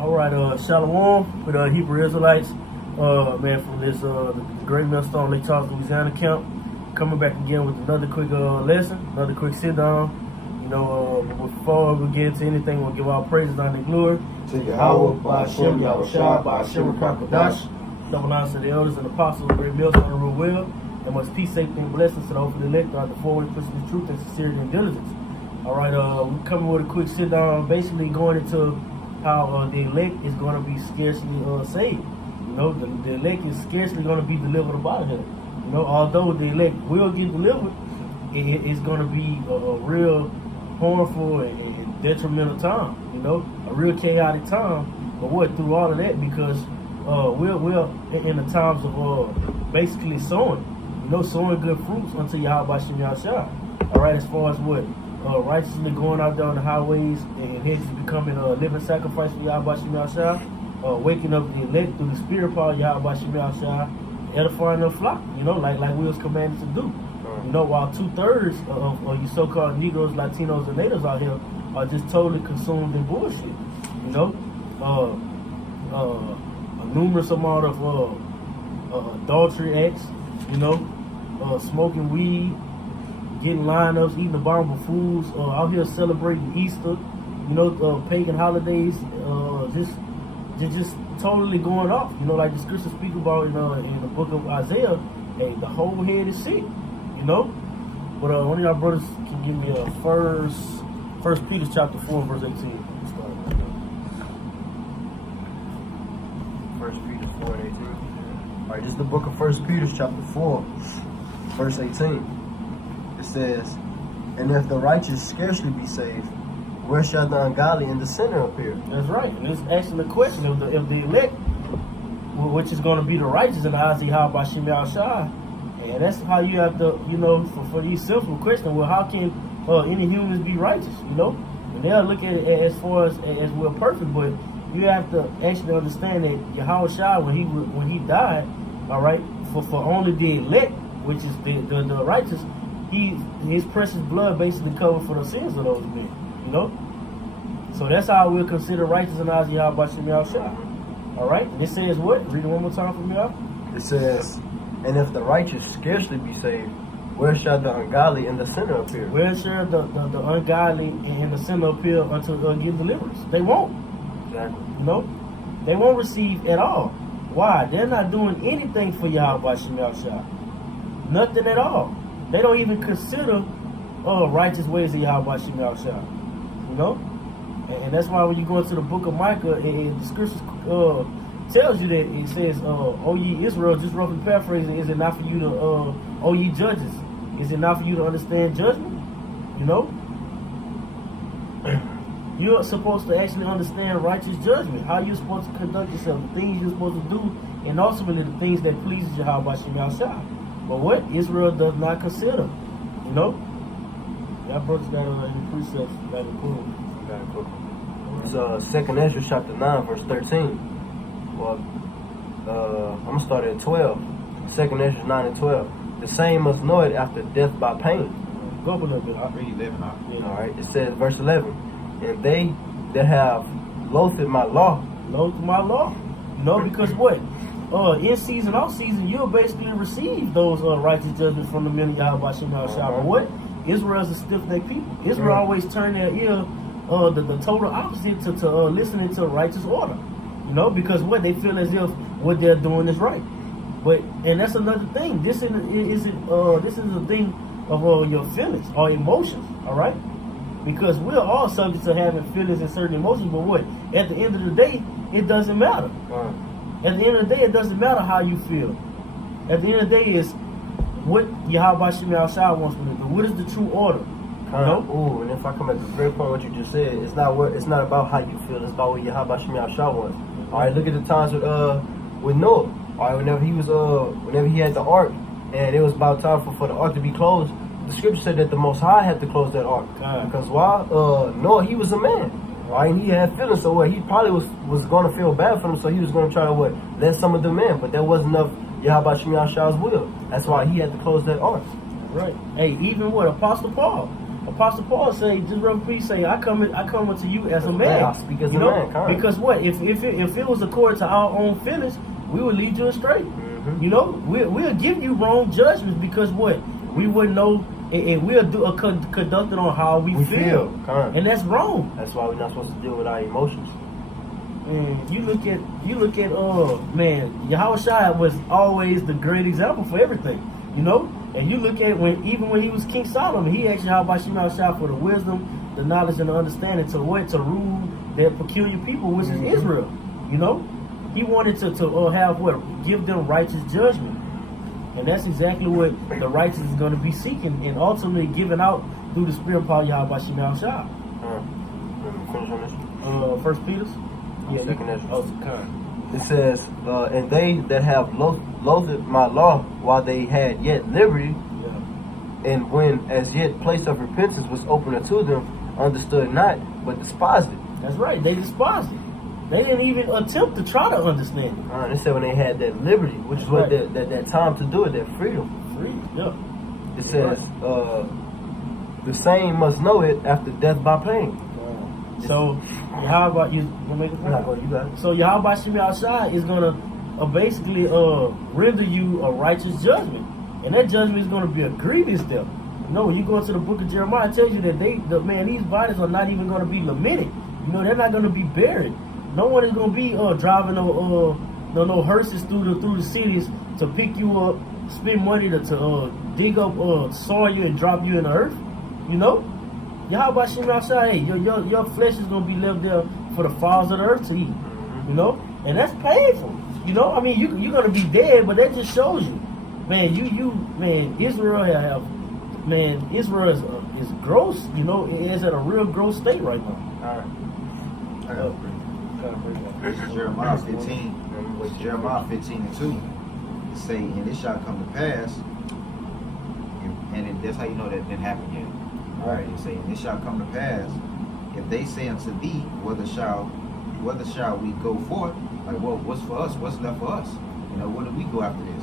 All right, Shalom with Hebrew Israelites, man, from this the Great Millstone Lake Charles, Louisiana camp, coming back again with another quick lesson, another quick sit down. You know, before we get into anything, we'll give our praises, honor, and glory to Yahweh, by Hashem, Yahushua, by Hashem, Kakadash. Double honors to the elders and apostles of the Great Millstone and Rule Will, and much peace, safety, and blessings to the hopefully elect throughout the four-way pushing the truth and sincerity and diligence. All right, we're coming with a quick sit down, basically going into how the elect is going to be scarcely saved. You know, the elect is scarcely going to be delivered about here. You know, although the elect will get delivered, it's going to be a real harmful and detrimental time. You know, a real chaotic time. But what through all of that, because we're in the times of basically sowing. You know, sowing good fruits unto Yahweh Shem Yahushua. All right, as far as what. Righteously going out there on the highways and hedges becoming a living sacrifice for Yahweh Shem Yahushua, waking up the elect through the spirit power of Yahweh Shem Yahushua, edifying the flock, you know, like we was commanded to do. You know, while 2/3 of you so-called Negroes, Latinos, and natives out here are just totally consumed in bullshit. You know, a numerous amount of adultery acts, you know, smoking weed, getting lineups, eating abominable foods, out here celebrating Easter, you know, pagan holidays, just totally going off. You know, like the scriptures speak about in the book of Isaiah, hey, the whole head is sick, you know. But one of y'all brothers can give me a First Peter chapter 4, verse 18. First Peter 4 and 18. All right, this is the book of First Peter chapter 4, verse 18. It says, and if the righteous scarcely be saved, where shall the ungodly and the sinner appear? That's right. And it's asking the question if the elect, which is going to be the righteous in the eyes of Yahweh Shem Yahushua, and that's how you have to, you know, for these simple questions. Well, how can any humans be righteous? You know, and they'll look at it as far as we're perfect, but you have to actually understand that Yahushua, when he died, all right, for only the elect, which is the righteous. His precious blood basically covered for the sins of those men, you know? So that's how we'll consider righteous in the eyes of Yahweh Shem Yahushua. All right? And it says what? Read it one more time for me, y'all. It says, and if the righteous scarcely be saved, where shall the ungodly and the sinner appear? Where shall the ungodly and the sinner appear until get deliverance? They won't. Exactly. You know? They won't receive at all. Why? They're not doing anything for Yahweh Shem Yahushua. Nothing at all. They don't even consider righteous ways of Yahweh Shem Yahushua. You know? And that's why when you go into the book of Micah, the scriptures tells you that it says, O ye Israel, just roughly paraphrasing, is it not for you to, O ye judges, is it not for you to understand judgment? You know? You're supposed to actually understand righteous judgment, how you're supposed to conduct yourself, the things you're supposed to do, and ultimately the things that pleases Yahweh Shem Yahushua. But what Israel does not consider, you know? Y'all brothers got any precepts that are cool. It's 2nd Ezra chapter 9, verse 13. Well, I'm going to start at 12. 2nd Ezra 9 and 12. The same must know it after death by pain. Go up a little bit. I'll read 11. All right. It says, verse 11. And they that have loathed my law. Loathed my law? No, because what? In season, off season, you'll basically receive those righteous judgments from the men of Yahweh Shem Yahushua. But what? Israel's a stiff-necked people. Israel always turn their ear, the total opposite to listening to righteous order. You know, because what? They feel as if what they're doing is right. But, and that's another thing. This is a thing of your feelings or emotions, all right? Because we're all subject to having feelings and certain emotions, but what? At the end of the day, it doesn't matter. At the end of the day, it doesn't matter how you feel. At the end of the day, is what Yahweh Shem Yahushua wants me to do. What is the true order? You know? Ooh, and if I come at the very point what you just said, it's not about how you feel. It's about what Yahweh Shem Yahushua wants. All right, look at the times with Noah. All right, whenever he had the ark, and it was about time for the ark to be closed. The scripture said that the Most High had to close that ark. Because why? Noah, he was a man. Right, and he had feelings, so what? He probably was going to feel bad for them, so he was going to try to let some of them in, but that wasn't of Yahweh Shem Yahushua's will. That's why he had to close that ark. Right. Hey, even what Apostle Paul, Apostle Paul say, just real quick, say, I come unto you as a man. I speak as you a know? man, correct. Because what? If it was according to our own feelings, we would lead you astray. Mm-hmm. You know, we'll give you wrong judgments because what? We wouldn't know, and we'll do a conduct it on how we feel. Correct. And that's wrong. That's why we're not supposed to deal with our emotions. And you look at man, Yahweh Shai was always the great example for everything, you know. And you look at when he was King Solomon, he asked Yahweh Shai for the wisdom, the knowledge, and the understanding to rule that peculiar people, which is Israel. You know, he wanted to give them righteous judgment, and that's exactly what the righteous is going to be seeking and ultimately giving out through the Spirit power Yahweh Shai. Finish on this. First Peter. Yeah, It says, and they that have loathed my law while they had yet liberty, and when as yet place of repentance was open unto them, understood not, but despised it. That's right, they despised it. They didn't even attempt to try to understand it. They said when they had that liberty, which is what that time to do it, that freedom. It says, the same must know it after death by pain. So, how about you? Make a point? You got it. So, Yahweh Shai is gonna basically render you a righteous judgment, and that judgment is gonna be a grievous death. You know, when you go into the book of Jeremiah, it tells you that these bodies are not even gonna be lamented. You know, they're not gonna be buried. No one is gonna be driving no hearses through the cities to pick you up, spend money to dig up soil you and drop you in the earth. You know. Yahweh Shai, your flesh is gonna be left there for the fowls of the earth to eat, you know, and that's painful. You know, I mean, you're gonna be dead, but that just shows you, man. Israel is gross. You know, it is at a real gross state right now. All right. This is Jeremiah 15. With Jeremiah 15:2, it say, and it shall come to pass, and that's how you know that didn't happen yet. All right, it say, and it shall come to pass, if they say unto thee, whether shall we go forth? Like, well, what's for us? What's left for us? You know, what do we go after this?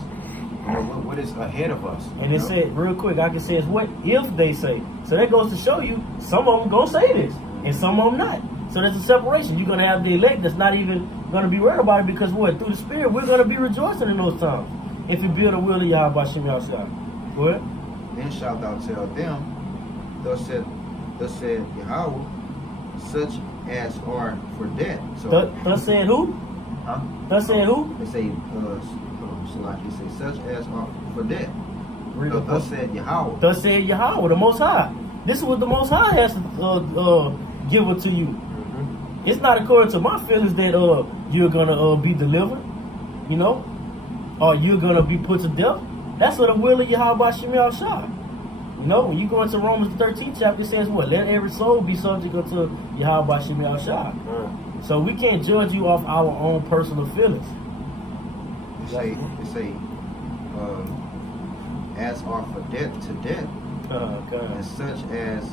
You know, what is ahead of us? And it said, real quick, I can say, it's what if they say. So that goes to show you, some of them gonna say this, and some of them not. So there's a separation. You're gonna have the elect that's not even gonna be worried about it because what? Through the Spirit, we're gonna be rejoicing in those times. If you build a will of Yahweh Shem Yahshua. What? Then shalt thou tell them, Thus said Yahweh, such as are for debt. So thus said who? Huh? Thus said who? They say, Salaki say, such as are for debt. Thus said Yahweh. Thus said Yahweh, the Most High. This is what the Most High has to give it to you. Mm-hmm. It's not according to my feelings that you're gonna be delivered, you know, or you're gonna be put to death. That's what the will of Yahweh Shem Yahshua. You know, when you go into Romans 13th chapter, it says what? Let every soul be subject unto Yahweh Shem Yahshua. So we can't judge you off our own personal feelings. It say, as are for debt to death, and such as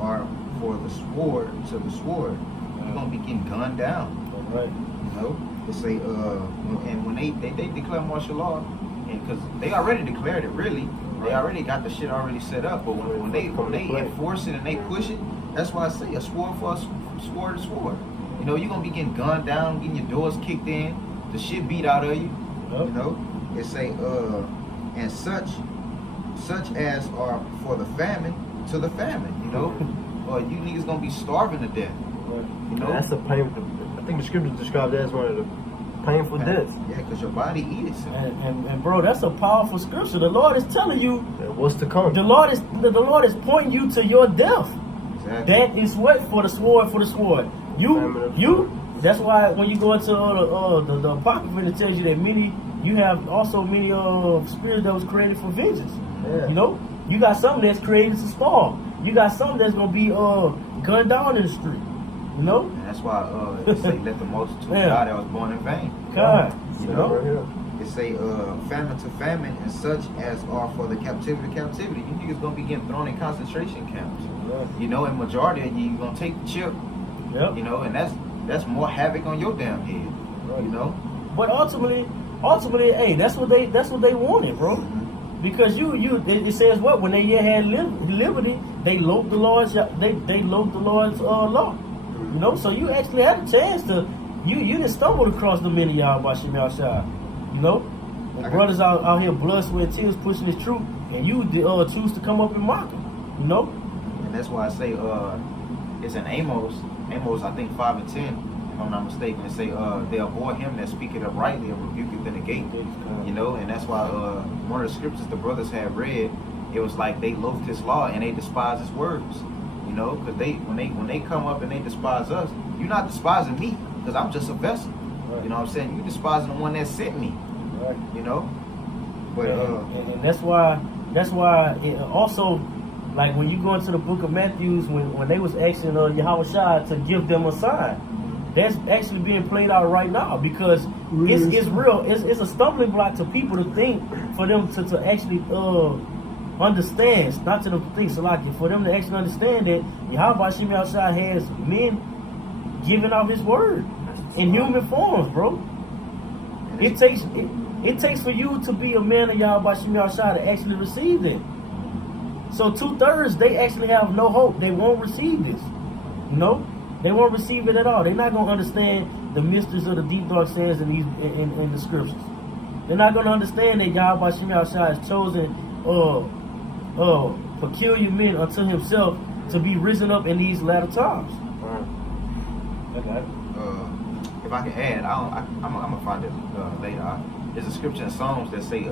are for the sword to the sword. You're gonna be getting gunned down. Right. You know, they say, and when they declare martial law, and because they already declared it, really. They already got the shit already set up, but when they enforce it and they push it, that's why I say a sword for a sword to sword. You know, you're gonna be getting gunned down, getting your doors kicked in, the shit beat out of you. Yep. You know, it say and such as are for the famine to the famine. You know, you niggas gonna be starving to death. Right. You know, that's a painful. I think the scriptures describe that as one of the painful deaths. Yeah, because your body eats it. And bro, that's a powerful scripture. The Lord is telling you what's to come. The Lord is pointing you to your death. Exactly. That is what for the sword. You. That's why when you go into the Apocrypha, it tells you that you have also many spirits that was created for vengeance. Yeah. You know, you got some that's created to spawn. You got some that's gonna be gunned down in the street. You know? And that's why it say let the multitude die that was born in vain. God. You know? It say famine to famine and such as are for the captivity to captivity. You niggas gonna be getting thrown in concentration camps. Right. You know, and majority of you gonna take the chip. Yep. You know, and that's more havoc on your damn head. Right. You know? But ultimately, hey, that's what they wanted, bro. Mm-hmm. Because it says what? When they yet had liberty, they loathed the Lord's law. You know, so you actually had a chance to you didn't stumble across the men of Yahweh Shem Yahshai. You know, and brothers out here blood, sweat, tears pushing his truth, and you choose to come up and mock him. You know, and that's why I say it's in Amos, I think 5 and 10, if I'm not mistaken. It say they avoid him that speaketh uprightly and rebuketh in the gate. You know, and that's why one of the scriptures the brothers had read, it was like they loathed his law and they despised his words. You know, because when they come up and they despise us, you're not despising me because I'm just a vessel. Right. You know what I'm saying? You despising the one that sent me. right? You know, but and that's why it also, like when you go into the book of Matthew, when they was asking Yahweh Shai to give them a sign, that's actually being played out right now because it's real. It's a stumbling block to people to think for them to actually understand, not to think Salaki, for them to actually understand that Yahweh Shem Yahshai has men giving out his word in human forms, bro. It takes for you to be a man of Yahweh Shem Yahshai to actually receive it. So 2/3 they actually have no hope. They won't receive this. You know? They won't receive it at all. They're not gonna understand the mysteries of the deep dark sayings in the scriptures. They're not gonna understand that Yahweh Shem Yahshai has chosen peculiar men unto himself to be risen up in these latter times. Okay. if I can add, I'm gonna find it later. There's a scripture in Psalms that say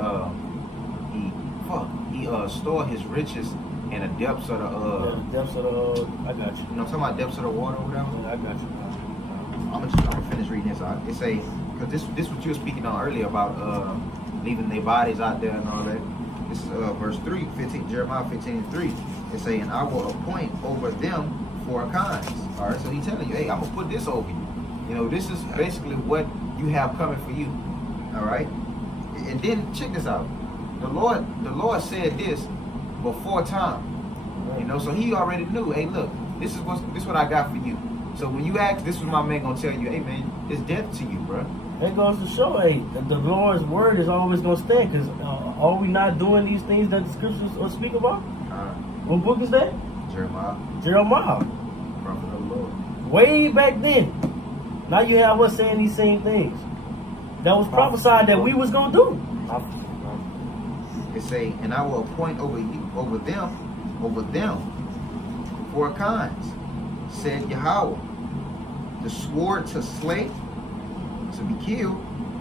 he stored his riches in the depths of the depths of the I got you. You know, I'm talking about depths of the water or whatever. Yeah, I got you. I'm gonna finish reading this. It say, because this what you were speaking on earlier about leaving their bodies out there and all that. This is verse 3, 15, Jeremiah 15:3. It say, and I will appoint over them 4 kinds. All right, so he's telling you, hey, I'm gonna put this over you. You know, this is basically what you have coming for you. All right, and then check this out. The Lord said this before time. You know, so he already knew. Hey, look, this is what I got for you. So when you ask, this was my man gonna tell you, hey man, it's death to you, bro. That goes to show, hey, the Lord's word is always gonna stand. Because are we not doing these things that the scriptures speak about? What book is that? Jeremiah. Prophet of the Lord. Way back then. Now you have us saying these same things. That was prophesied that we was gonna do. It say, and I will appoint over them 4 kinds, said Yahweh. The sword to slay, to be killed.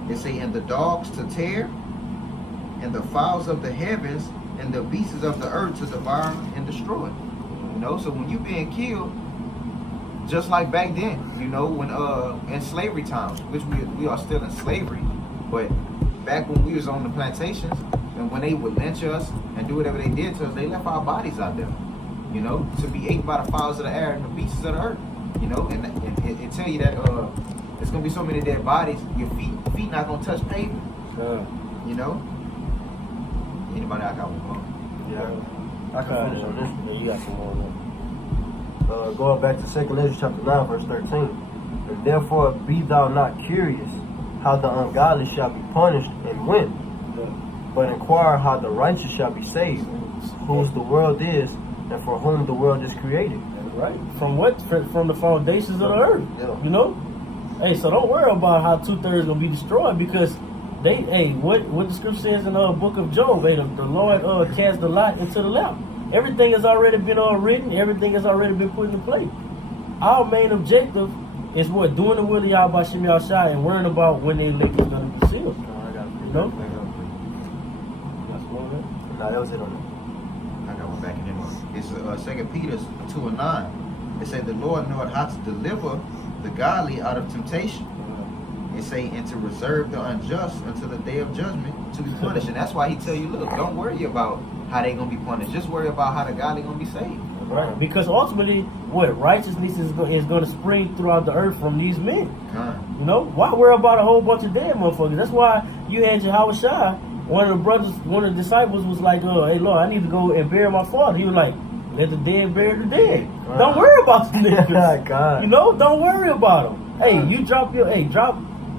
It say, and the dogs to tear, and the fowls of the heavens, and the beasts of the earth to devour and destroy. You know, so when you being killed, just like back then, you know, when in slavery times, which we are still in slavery, but back when we was on the plantations, and when they would lynch us and do whatever they did to us, they left our bodies out there, you know, to be ate by the fowls of the air and the beasts of the earth, you know, and it tell you that there's gonna be so many dead bodies, your feet not gonna touch pavement, you know. Anybody? I got one more. Yeah, I can finish on this. Yeah, you got some more. Going back to 2 Ezra chapter 9, verse 13. And therefore be thou not curious how the ungodly shall be punished and when, but inquire how the righteous shall be saved, whose the world is, and for whom the world is created. Right. From what? From the foundations of the earth. Yeah. You know? Hey, so don't worry about how 2/3 gonna be destroyed because what the scripture says in the book of Job, the Lord cast the lot into the lap. Everything has already been written, everything has already been put into play. Our main objective is what? Doing the will of Yahweh Shem Yahshai and worrying about when the elect is gonna be sealed. You know? Nah, that was it on I got one back in there. It's 2 Peter 2 and 9. It said the Lord knoweth how to deliver the godly out of temptation. It say, and to reserve the unjust until the day of judgment to be punished. And that's why he tell you, look, don't worry about how they gonna be punished. Just worry about how the godly gonna be saved. Right. Because ultimately, what righteousness is going to spring throughout the earth from these men. You know, why worry about a whole bunch of dead motherfuckers? That's why you had Yahweh Shai. One of the disciples was like, hey Lord, I need to go and bury my father. He was like, let the dead bury the dead. Don't worry about the niggas. God. You know, don't worry about them. Hey, you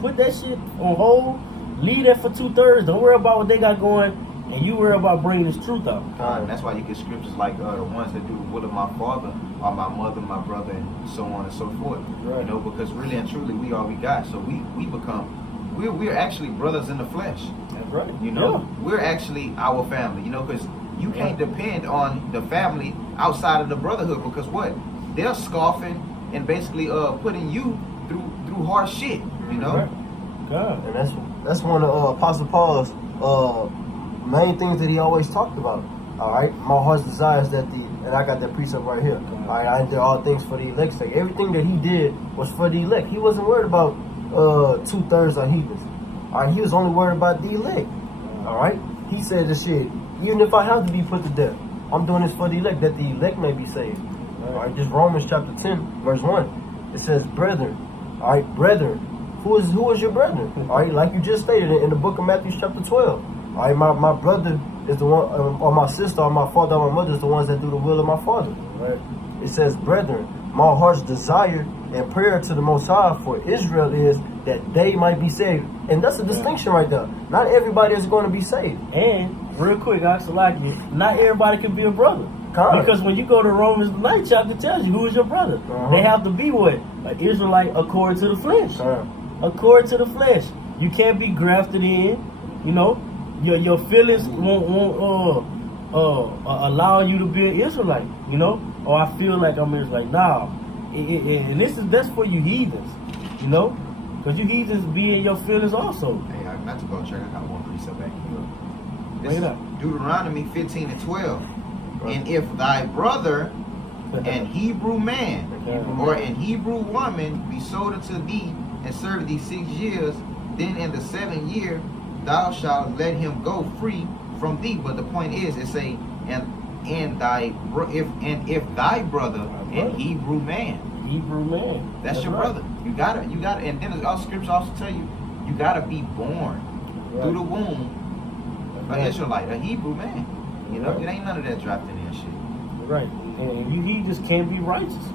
put that shit on hold. Leave that for 2/3. Don't worry about what they got going and you worry about bringing this truth out. And that's why you get scriptures like the ones that do the will of my father are my mother, my brother, and so on and so forth. Right. You know, because really and truly we all we got. So we become we're actually brothers in the flesh. That's right. You know, we're actually our family. You know, because you can't depend on the family outside of the brotherhood, because what? They're scoffing and basically putting you through hard shit. You know. Right. God. And that's one of Apostle Paul's main things that he always talked about. All right, my heart's desire is that and I got that precept right here. All right, I did all things for the elect's sake. Everything that he did was for the elect. He wasn't worried about 2/3 are heathens. All right, he was only worried about the elect. All right, he said this shit. Even if I have to be put to death, I'm doing this for the elect, that the elect may be saved. All right, this Romans chapter 10, verse 1. It says, brethren. All right, brethren. Who is your brethren? All right, like you just stated in the book of Matthew chapter 12. All right, my brother is the one, or my sister, or my father, or my mother is the ones that do the will of my father. Right? It says, brethren, my heart's desire and prayer to the Most High for Israel is that they might be saved. And that's a distinction right there. Not everybody is going to be saved. And real quick, Axelaki, not everybody can be a brother. Correct. Because when you go to Romans, the 9th chapter tells you who is your brother. They have to be what? An Israelite according to the flesh. According to the flesh. You can't be grafted in. You know, your feelings won't allow you to be an Israelite. You know, or I feel like I'm an Israelite. Nah, and that's for you heathens. You know, because you heathens be in your feelings also. Hey, not to go check. I got one precept back here. Bring it up. Deuteronomy 15 and 12. And if thy brother, an Hebrew man, or an Hebrew woman, be sold unto thee and serve thee 6 years, then in the 7th year thou shalt let him go free from thee. But the point is, it say, if thy brother, an Hebrew man, that's your brother. You gotta, and then all scriptures also tell you, you gotta be born through the womb, an Israelite, a Hebrew man. You know, it ain't none of that dropped in there shit. Right. And you just can't be righteous.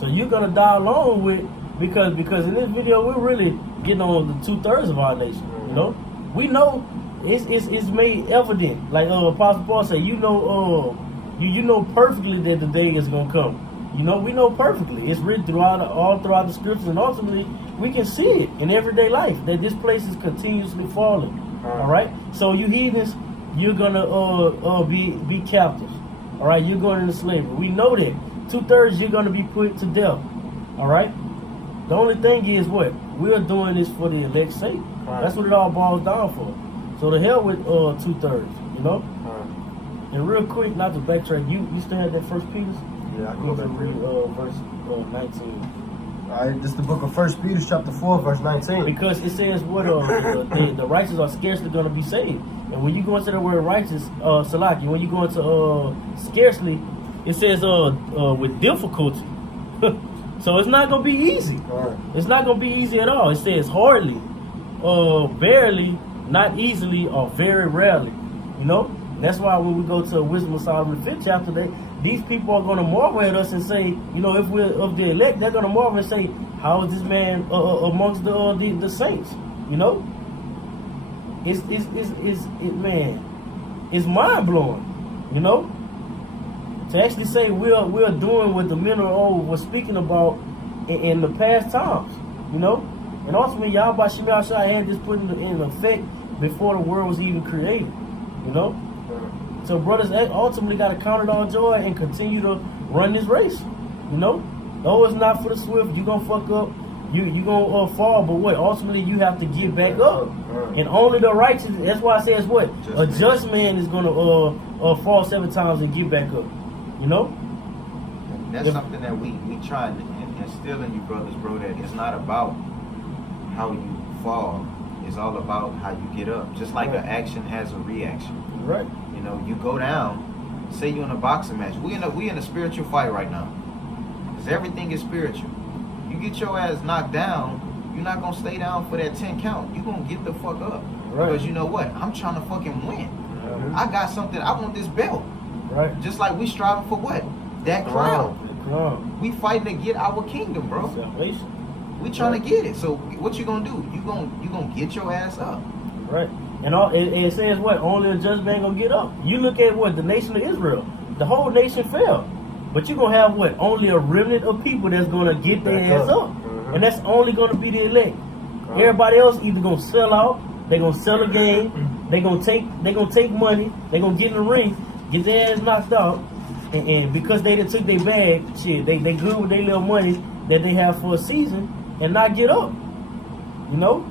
So you're gonna die alone with because in this video we're really getting on the 2/3 of our nation. You know? We know it's made evident. Like Apostle Paul said, you know perfectly that the day is gonna come. You know, we know perfectly. It's written all throughout the scriptures, and ultimately we can see it in everyday life that this place is continuously falling. All right. So you heathens, you're gonna be captives. All right, you're going into slavery. We know that 2/3 you're gonna be put to death. All right. The only thing is what we're doing this for the elect's sake. That's what it all boils down for. So the hell with 2/3, you know. And real quick, not to backtrack, you still had that First Peter? Yeah, I can go back read verse 19. All right, this is the book of 1 Peter chapter 4, verse 19. Because it says what the righteous are scarcely going to be saved. And when you go into the word righteous, Salaki, when you go into scarcely, it says with difficulty. So it's not going to be easy. Right. It's not going to be easy at all. It says hardly, barely, not easily, or very rarely. You know? That's why when we go to Wisdom of Solomon, the 5th chapter, these people are going to marvel at us and say, you know, if we're of the elect, they're going to marvel and say, how is this man amongst the saints? You know, it's mind blowing. You know, to actually say we're doing what the men of old were speaking about in the past times. You know, and ultimately Yahweh Shemel Shai had this put in effect before the world was even created. You know. So brothers ultimately got to count it all joy and continue to run this race. You know? Though it's not for the swift, you're going to fuck up. You're going to fall. But what? Ultimately, you have to get back up. And only the righteous, that's why I say it's what? A just man is going to fall 7 times and get back up. You know? That's something that we try and instill in you brothers, bro, that it's not about how you fall. It's all about how you get up. Just like an action has a reaction. Right. You know, you go down, say you're in a boxing match. We in a spiritual fight right now. Because everything is spiritual. You get your ass knocked down, you're not going to stay down for that 10 count. You're going to get the fuck up. Right. Because you know what? I'm trying to fucking win. Mm-hmm. I got something. I want this belt. Right. Just like we striving for what? That crown. We fighting to get our kingdom, bro. Salvation. We trying to get it. So what you going to do? You going to get your ass up. Right. And it says what? Only a just man gonna get up. You look at what? The nation of Israel. The whole nation fell. But you're gonna have what? Only a remnant of people that's gonna get their ass up. And that's only gonna be the elect. Everybody else either gonna sell out, they gonna sell a game, they gonna take money, they gonna get in the ring, get their ass knocked out, and because they done took their bag, shit, they good with their little money that they have for a season and not get up. You know?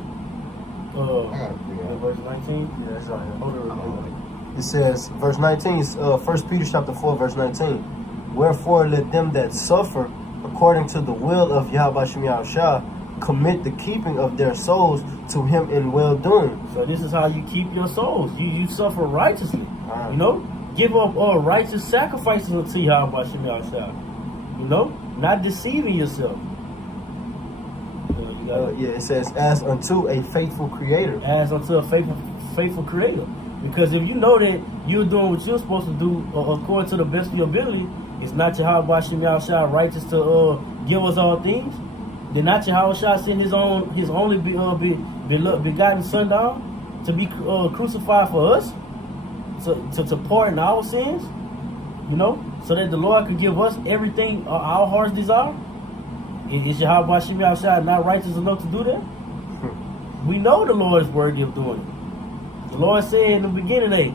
Verse 19. Yeah, that's right. It says, verse 19, 1 Peter chapter 4, verse 19. Wherefore let them that suffer according to the will of Yahweh Shem Yahushua commit the keeping of their souls to him in well-doing. So this is how you keep your souls. You suffer righteously. Right. You know? Give up all righteous sacrifices unto Yahweh Shem Yahushua. You know? Not deceiving yourself. It says, as unto a faithful creator. As unto a faithful creator. Because if you know that you're doing what you're supposed to do according to the best of your ability, it's not Yahweh Shem Yahushua righteous to give us all things. Then not Yahweh sent his only begotten Son down to be crucified for us, to pardon our sins, you know, so that the Lord could give us everything our hearts desire. Is Yahweh Shem Yahushua not righteous enough to do that? We know the Lord is worthy of doing it. The Lord said in the beginning, hey,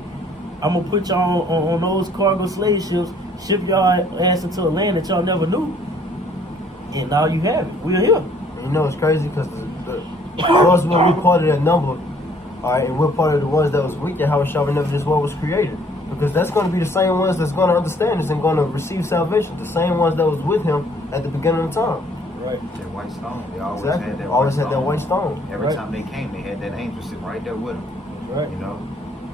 I'm going to put y'all on those cargo slave ships, ship y'all ass into a land that y'all never knew. And now you have it. We're here. You know, it's crazy because the ones when we part of that number, all right, and we're part of the ones that was weak at Howard Shaw whenever this world was created. Because that's going to be the same ones that's going to understand this and going to receive salvation. The same ones that was with him at the beginning of time. Right. That white stone. They always Exactly. had that Always white had stone. that white stone. Every time they came, they had that angel sitting right there with them. Right. You know?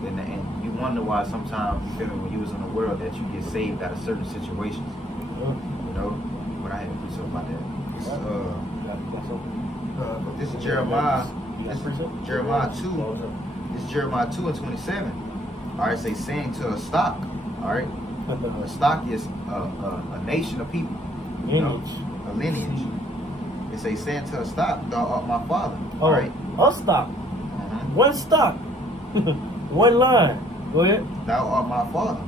And you wonder why sometimes, you feel me, when you was in the world that you get saved out of certain situations. You know? But I had to do something about that. This is Jeremiah. This is Jeremiah 2. This is Jeremiah 2 and 27. All right, say saying to a stock. All right, a stock is a nation of people. You know, a lineage. It say saying to a stock, thou art my father. All right, a stock. One stock. One line. Go ahead. Thou art my father.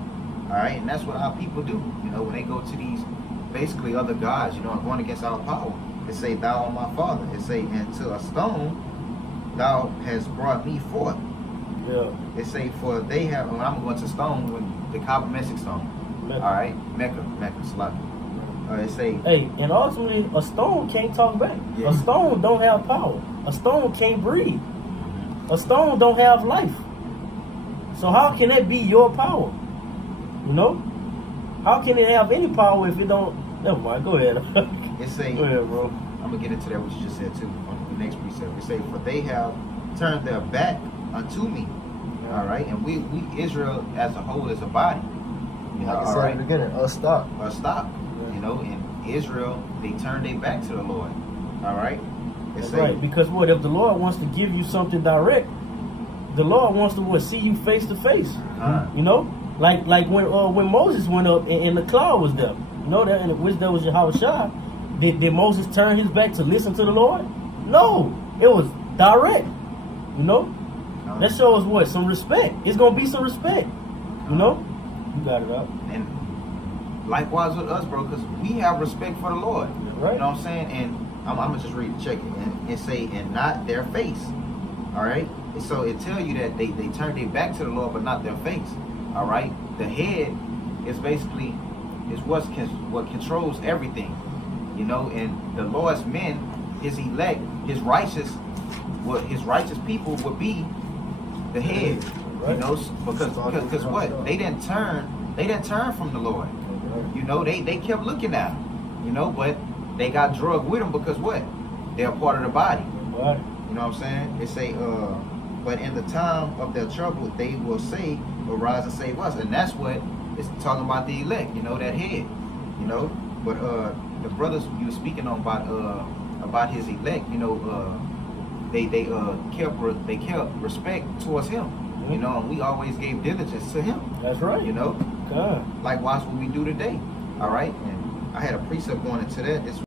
All right, and that's what our people do. You know, when they go to these basically other gods, you know, going against our power. It say, thou art my father. It say, and to a stone, thou hast brought me forth. Yeah. It say, for they have, when I'm going to stone, when the copper messic stone. Mecca. All right, Mecca, Slavi. It say, hey, and ultimately, a stone can't talk back. Yeah. A stone don't have power. A stone can't breathe. A stone don't have life. So how can that be your power? You know? How can it have any power if it don't? Never mind. Go ahead. it say, go ahead, bro. I'm gonna get into that what you just said too on the next precept. It say, for they have turned their back unto me. All right, and we Israel as a whole is a body. You know, Like I all said right, at the beginning, a stock. a stock. You know, in Israel they turned their back to the Lord. All right. That's right. Because what if the Lord wants to give you something direct? The Lord wants to see you face to face. You know. Like when Moses went up and the cloud was there, you know that, and which there was Yahushua. Did Moses turn his back to listen to the Lord? No, it was direct. You know, that shows what, some respect. It's gonna be some respect. You know, you got it up. And likewise with us, bro, because we have respect for the Lord. Right. You know what I'm saying? And I'm gonna just read the check it and say, and not their face. All right. And so it tell you that they turned their back to the Lord, but not their face. All right, the head is basically what controls everything, you know. And the Lord's men, his elect, his righteous people would be the head, you know, because what they didn't turn from the Lord, you know. They kept looking at him, you know, but they got drugged with him because what, they're part of the body, you know what I'm saying? They say, but in the time of their trouble, they will say, arise and save us. And that's what it's talking about, the elect, you know, that head, you know. But the brothers you were speaking on about his elect, you know, they kept respect towards him, you know, and we always gave diligence to him. That's right. You know, God. likewise what we do today. All right, and I had a precept going into that. This